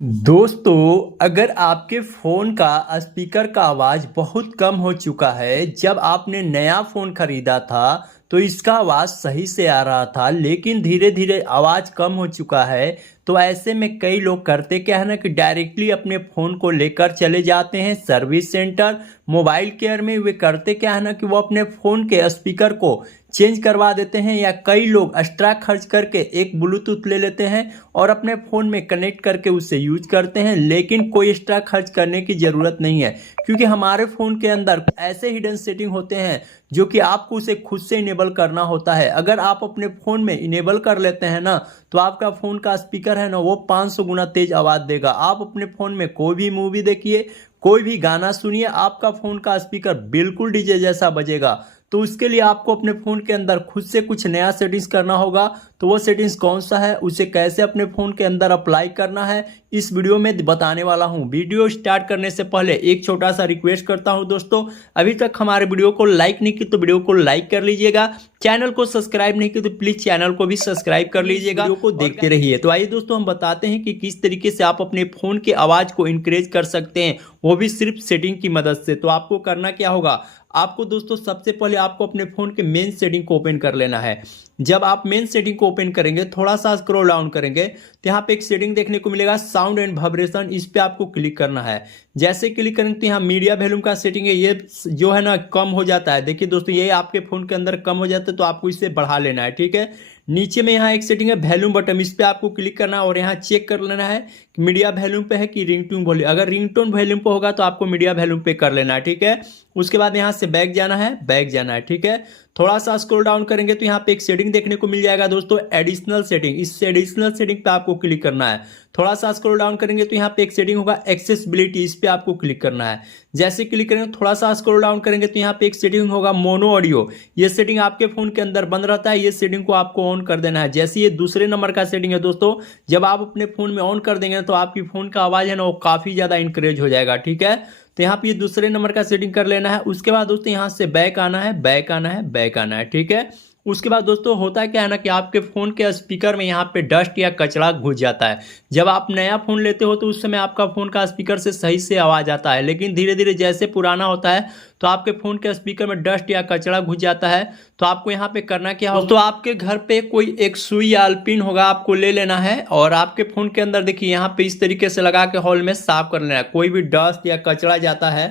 दोस्तों, अगर आपके फ़ोन का स्पीकर का आवाज़ बहुत कम हो चुका है, जब आपने नया फ़ोन ख़रीदा था तो इसका आवाज़ सही से आ रहा था, लेकिन धीरे-धीरे आवाज़ कम हो चुका है, तो ऐसे में कई लोग करते क्या है ना कि डायरेक्टली अपने फ़ोन को लेकर चले जाते हैं सर्विस सेंटर, मोबाइल केयर में। वे करते क्या है ना कि वो अपने फ़ोन के स्पीकर को चेंज करवा देते हैं, या कई लोग एक्स्ट्रा खर्च करके एक ब्लूटूथ ले लेते हैं और अपने फ़ोन में कनेक्ट करके उसे यूज करते हैं। लेकिन कोई एक्स्ट्रा खर्च करने की ज़रूरत नहीं है, क्योंकि हमारे फ़ोन के अंदर ऐसे हिडन सेटिंग होते हैं जो कि आपको उसे खुद से इनेबल करना होता है। अगर आप अपने फ़ोन में इनेबल कर लेते हैं ना, तो आपका फ़ोन का स्पीकर है ना, वो 500 गुना तेज आवाज़ देगा। आप अपने फ़ोन में कोई भी मूवी देखिए, कोई भी गाना सुनिए, आपका फ़ोन का स्पीकर बिल्कुल डीजे जैसा बजेगा। तो उसके लिए आपको अपने फ़ोन के अंदर खुद से कुछ नया सेटिंग्स करना होगा। तो वो सेटिंग्स कौन सा है, उसे कैसे अपने फ़ोन के अंदर अप्लाई करना है, इस वीडियो में बताने वाला हूं। वीडियो स्टार्ट करने से पहले एक छोटा सा रिक्वेस्ट करता हूं दोस्तों, अभी तक हमारे वीडियो को लाइक नहीं की तो वीडियो को लाइक कर लीजिएगा। चैनल को सब्सक्राइब नहीं की तो प्लीज़ चैनल को भी सब्सक्राइब कर लीजिएगा, वीडियो को देखते रहिए। तो आइए दोस्तों, हम बताते हैं कि किस तरीके से आप अपने फ़ोन की आवाज़ को इंक्रीज कर सकते हैं, वो भी सिर्फ सेटिंग की मदद से। तो आपको करना क्या होगा, आपको दोस्तों सबसे पहले आपको अपने फ़ोन के मेन सेटिंग को ओपन कर लेना है। जब आप मेन सेटिंग को ओपन करेंगे, थोड़ा सा स्क्रॉल डाउन करेंगे तो यहाँ पे एक सेटिंग देखने को मिलेगा, साउंड एंड वाइब्रेशन। इस पे आपको क्लिक करना है। जैसे क्लिक करेंगे तो यहाँ मीडिया वॉल्यूम का सेटिंग है, ये जो है ना कम हो जाता है। देखिए दोस्तों, ये आपके फ़ोन के अंदर कम हो जाता है, तो आपको इसे बढ़ा लेना है, ठीक है। नीचे में यहाँ एक सेटिंग है वॉल्यूम बटन, इस पे आपको क्लिक करना है और यहाँ चेक कर लेना है कि मीडिया वॉल्यूम पे है कि रिंगटोन वॉल्यूम। अगर रिंगटोन वॉल्यूम पे होगा तो आपको मीडिया वॉल्यूम पे कर लेना है, ठीक है। उसके बाद यहाँ से बैक जाना है, ठीक है। थोड़ा सा स्क्रॉल डाउन करेंगे तो यहाँ पे एक सेटिंग देखने को मिल जाएगा दोस्तों, एडिशनल सेटिंग। इस एडिशनल सेटिंग पे आपको क्लिक करना है। थोड़ा सा स्क्रॉल डाउन करेंगे तो यहाँ पे एक सेटिंग होगा एक्सेसिबिलिटी, इस पे आपको क्लिक करना है। जैसे क्लिक करेंगे, थोड़ा सा स्क्रॉल डाउन करेंगे तो यहाँ पे एक सेटिंग होगा मोनो ऑडियो। ये सेटिंग आपके फोन के अंदर बंद रहता है, ये सेटिंग को आपको ऑन कर देना है। जैसे ये दूसरे नंबर का सेटिंग है दोस्तों, जब आप अपने फोन में ऑन कर देंगे तो आपकी फोन का आवाज है ना, वो काफी ज्यादा इंक्रीज हो जाएगा, ठीक है। तो यहाँ पे ये दूसरे नंबर का सेटिंग कर लेना है। उसके बाद दोस्तों यहाँ से बैक आना है, ठीक है। उसके बाद दोस्तों होता है क्या है ना कि आपके फ़ोन के स्पीकर में यहाँ पे डस्ट या कचरा घुस जाता है। जब आप नया फ़ोन लेते हो तो उस समय आपका फ़ोन का स्पीकर से सही से आवाज़ आता है, लेकिन धीरे धीरे जैसे पुराना होता है तो आपके फ़ोन के स्पीकर में डस्ट या कचरा घुस जाता है। तो आपको यहाँ पे करना क्या हो, तो आपके घर पे कोई एक सुई या पिन होगा, आपको ले लेना है और आपके फ़ोन के अंदर देखिए यहाँ पे इस तरीके से लगा के हॉल में साफ कर लेना है। कोई भी डस्ट या कचरा जाता है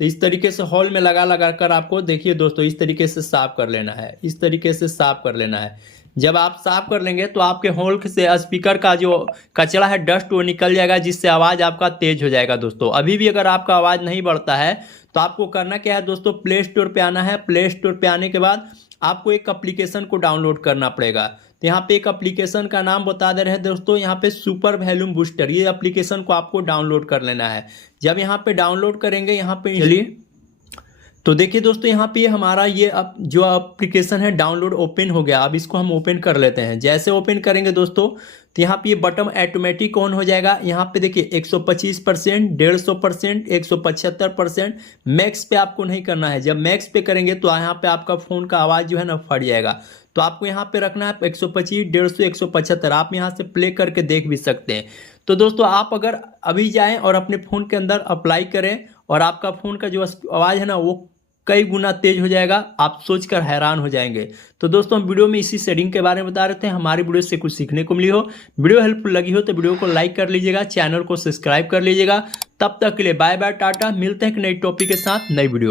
तो इस तरीके से हॉल में लगा कर आपको देखिए दोस्तों इस तरीके से साफ कर लेना है, इस तरीके से साफ कर लेना है। जब आप साफ कर लेंगे तो आपके हॉल से स्पीकर का जो कचरा है, डस्ट, वो निकल जाएगा, जिससे आवाज़ आपका तेज हो जाएगा दोस्तों। अभी भी अगर आपका आवाज़ नहीं बढ़ता है तो आपको करना क्या है दोस्तों, प्ले स्टोर पे आना है। प्ले स्टोर पे आने के बाद आपको एक एप्लीकेशन को डाउनलोड करना पड़ेगा। तो यहाँ पे एक एप्लीकेशन का नाम बता दे रहे हैं दोस्तों, यहाँ पे सुपर वॉल्यूम बूस्टर, ये एप्लीकेशन को आपको डाउनलोड कर लेना है। जब यहाँ पे डाउनलोड करेंगे, यहाँ पे चलिए तो देखिए दोस्तों, यहाँ पे हमारा ये अब जो एप्लीकेशन है डाउनलोड ओपन हो गया। अब इसको हम ओपन कर लेते हैं। जैसे ओपन करेंगे दोस्तों तो यहाँ पे ये बटन ऑटोमेटिक ऑन हो जाएगा। यहाँ पे देखिए 125%, 150%, 175%। मैक्स पे आपको नहीं करना है। जब मैक्स पे करेंगे तो यहाँ पे आपका फ़ोन का आवाज़ जो है ना फट जाएगा। तो आपको यहाँ पे रखना है 125, 150, 175। आप यहाँ से प्ले करके देख भी सकते हैं। तो दोस्तों, आप अगर अभी जाएं और अपने फ़ोन के अंदर अप्लाई करें और आपका फ़ोन का जो आवाज़ है ना, वो कई गुना तेज हो जाएगा, आप सोचकर हैरान हो जाएंगे। तो दोस्तों, हम वीडियो में इसी सेटिंग के बारे में बता रहे थे। हमारी वीडियो से कुछ सीखने को मिली हो, वीडियो हेल्पफुल लगी हो तो वीडियो को लाइक कर लीजिएगा, चैनल को सब्सक्राइब कर लीजिएगा। तब तक के लिए बाय बाय, टाटा। मिलते हैं एक नई टॉपिक के साथ, नई वीडियो।